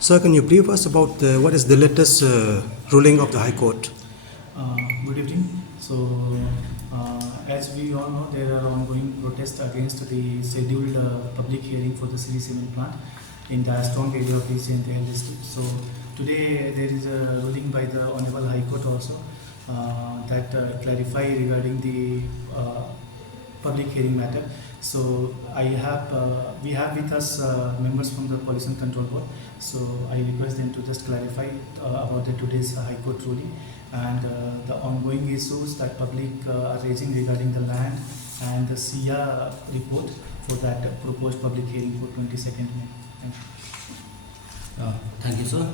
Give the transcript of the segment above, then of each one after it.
Sir, can you brief us about what is the latest ruling of the High Court? Good evening. So, as we all know, there are ongoing protests against the scheduled public hearing for the Sri Cement plant in the strong area of Pynsangeh district. So, today there is a ruling by the Honorable High Court also that clarify regarding the public hearing matter. So we have with us members from the Pollution Control Board. So I request them to just clarify about the today's High Court ruling and the ongoing issues that public are raising regarding the land and the SIA report for that proposed public hearing for 22nd May. Thank you. Thank you, sir.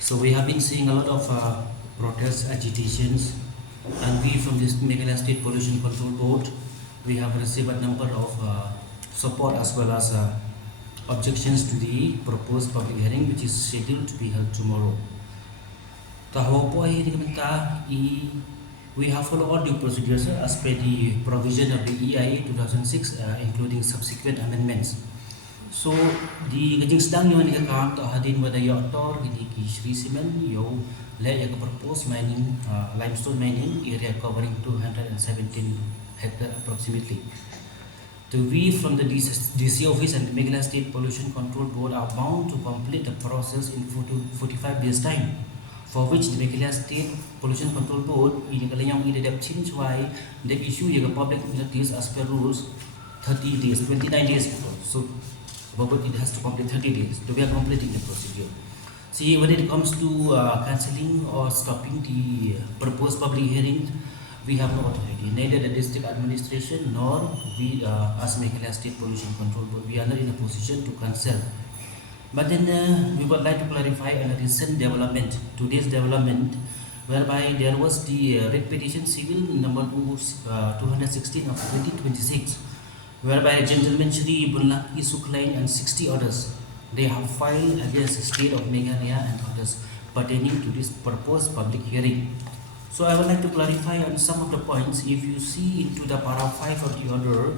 So we have been seeing a lot of protests, agitations, and we from this Meghalaya State Pollution Control Board, we have received a number of support as well as objections to the proposed public hearing, which is scheduled to be held tomorrow. We have followed all due procedures as per the provision of the EIA 2006, including subsequent amendments. So the gajing sedang yang dikatakan hadin pada yaktor ini Sri Cement yo le yang proposed mining limestone mining area covering 217 hectare approximately. We from the DC office and the Meghalaya State Pollution Control Board are bound to complete the process in 45 days time, for which the Meghalaya State Pollution Control Board ini kalau yang ini dapat change why they issue yang public notice as per rules 30 days, 29 days before. So but it has to complete 30 days. So we are completing the procedure. See, when it comes to cancelling or stopping the proposed public hearing, we have no authority. Neither the district administration nor we as Meghalaya State Pollution Control Board, we are not in a position to cancel. But then we would like to clarify a recent development, today's development, whereby there was the writ petition civil number 216 of 2026, whereby gentlemen Shri Bunlaki Suklain and 60 others, they have filed against the state of Meghalaya and others pertaining to this proposed public hearing. So I would like to clarify on some of the points. If you see into the para 5 of the order,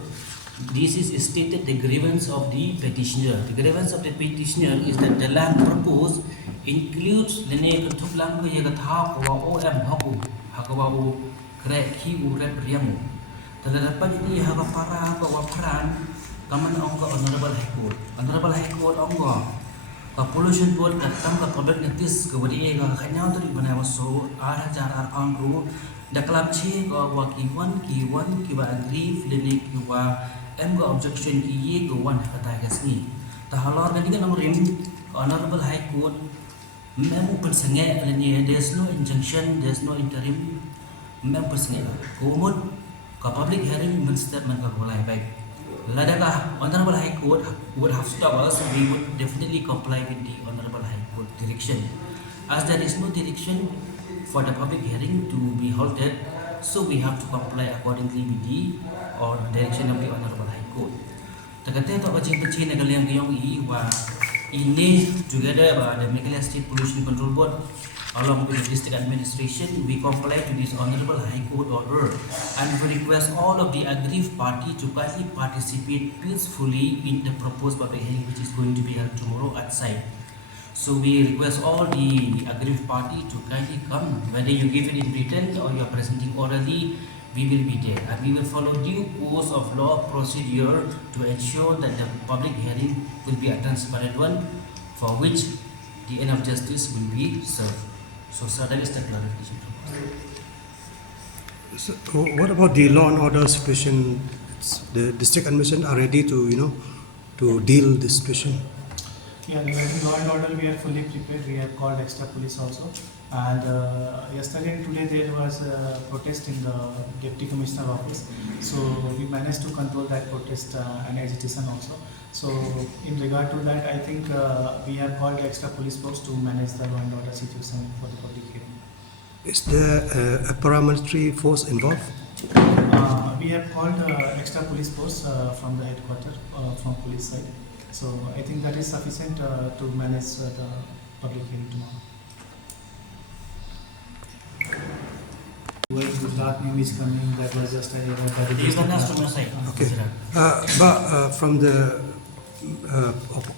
this is stated the grievance of the petitioner. The grievance of the petitioner is that the land proposed includes the Nekatublang Yagatha or OM Haku, Hakawau, Kreki Urep Riamu. Terdapat ini haba para kawaparan kaman angka Honorable High Court. Honorable High Court angka Pollution Board datang ke public notice ke wadi ga kanya tu di mana so arah jarak angru dalam che ke wakiwan kiwa agree fileni kiwa em ga objection ki ye go one kata gasni tahalor kan dengan nomor Honorable High Court memu Pynsangeh alani there's no injunction, there's no interim mem Pynsangeh kumud ka public hearing statement ka mulai baik. Ladakah Honorable High Court would have stopped us, we would definitely comply with the Honorable High Court direction. As there is no direction for the public hearing to be halted, so we have to comply accordingly with the direction of the Honorable High Court. Takate to kacing-kacing na galing ngayong wa ini together the Meghalaya State Pollution Control Board along with the district administration, we comply to this Honorable High Court order and we request all of the aggrieved party to kindly participate peacefully in the proposed public hearing which is going to be held tomorrow at site. So we request all the aggrieved party to kindly come, whether you give it in written or you are presenting orally, we will be there and we will follow due course of law procedure to ensure that the public hearing will be a transparent one for which the end of justice will be served. So sir, that is the clarification. So, what about the law and order situation? The district administration are ready to to deal this situation. Yeah, regarding law and order, we are fully prepared. We have called extra police also. And yesterday and today there was a protest in the Deputy Commissioner office. So we managed to control that protest and agitation also. So in regard to that, I think we have called extra police force to manage the law and order situation for the public hearing. Is there a paramilitary force involved? We have called extra police force from the headquarters from police side. So I think that is sufficient to manage the public hearing tomorrow. When Gujarat NEHU is coming, that was just a Okay. But from the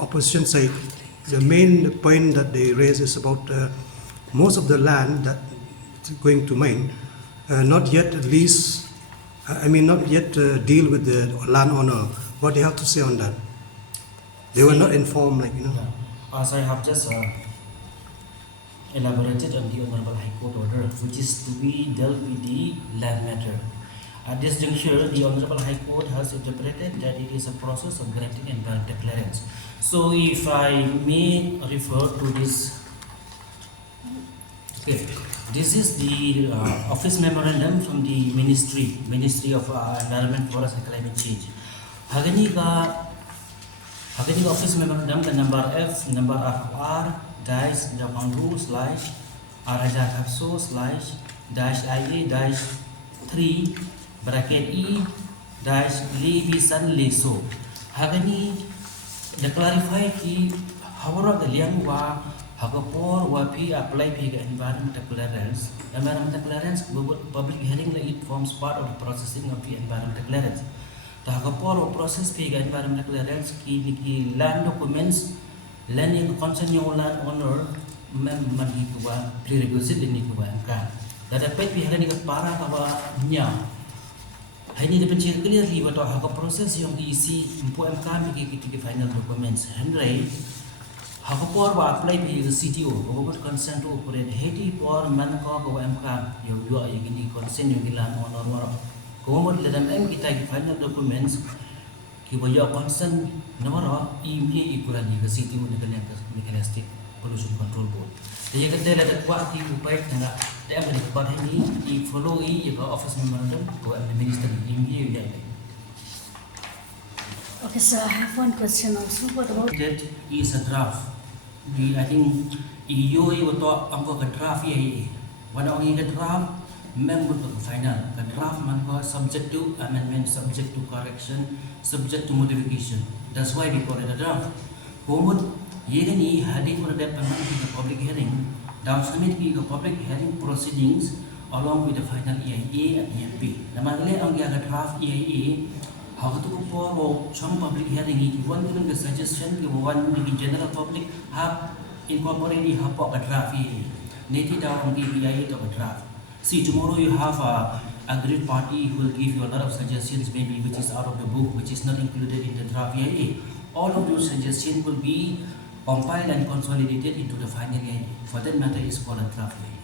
opposition side, the main point that they raise is about most of the land that is going to mine, not yet lease, not yet deal with the landowner. What do you have to say on that? They were not informed, As I have just elaborated on the Honorable High Court order, which is to be dealt with the land matter. At this juncture, the Honorable High Court has interpreted that it is a process of granting environmental clearance. So, if I may refer to this, okay, this is the office memorandum from the Ministry of Environment, Forest and Climate Change. Hagani ka office memorandum ka number F, number R dash Japanru slash Arajatapso slash dash IA dash 3 bracket E dash Levisan Leso. Hagani the clarify ki hawara galiang wa hagapor wa pi apply pi environmental clearance. Environmental clearance public hearing it forms part of the processing of the environmental clearance. The hagapor wa process pi environmental clearance ki land documents land yang concern yung land owner magi kuwa prerequisite ini kuwa kan. Dapat pi hagani ka para kawa nya. Ini dapat clearly bahawa hak proses yang diisi empu MK bagi final documents. Henry hak por wa apply pi CTO, government consent to operate. Heti por man ko MK yang dua yang ini consent yang dilan honor waro. Government dalam kita final documents kiboyo consent nomor IME ikuran di CTO dengan mechanistic pollution control board. Jadi kita lihat kuat di upaya tengah dia akan dikebar ini di follow juga office memorandum buat minister IME dia. Okay, so I have one question also. What about That is a draft. I think EU itu angko ke draft ya. Wana orang ke draft member ke final. Ke draft man ko subject to amendment, subject to correction, subject to modification. That's why we call it a draft. Kemudian ini hadir pada the public hearing. Down submit the public hearing proceedings along with the final EIA and EMP. Namun ini ang dia draft EIA. How to for some public hearing ini one dengan the suggestion ke one the general public have incorporate the hapok draft EIA. Nanti dalam the EIA to draft. See, tomorrow you have a agreed party who will give you a lot of suggestions, maybe which is out of the book, which is not included in the draft EIA. All of those suggestions will be compiled and consolidated into the final EIA. For that matter, is called a draft EIA.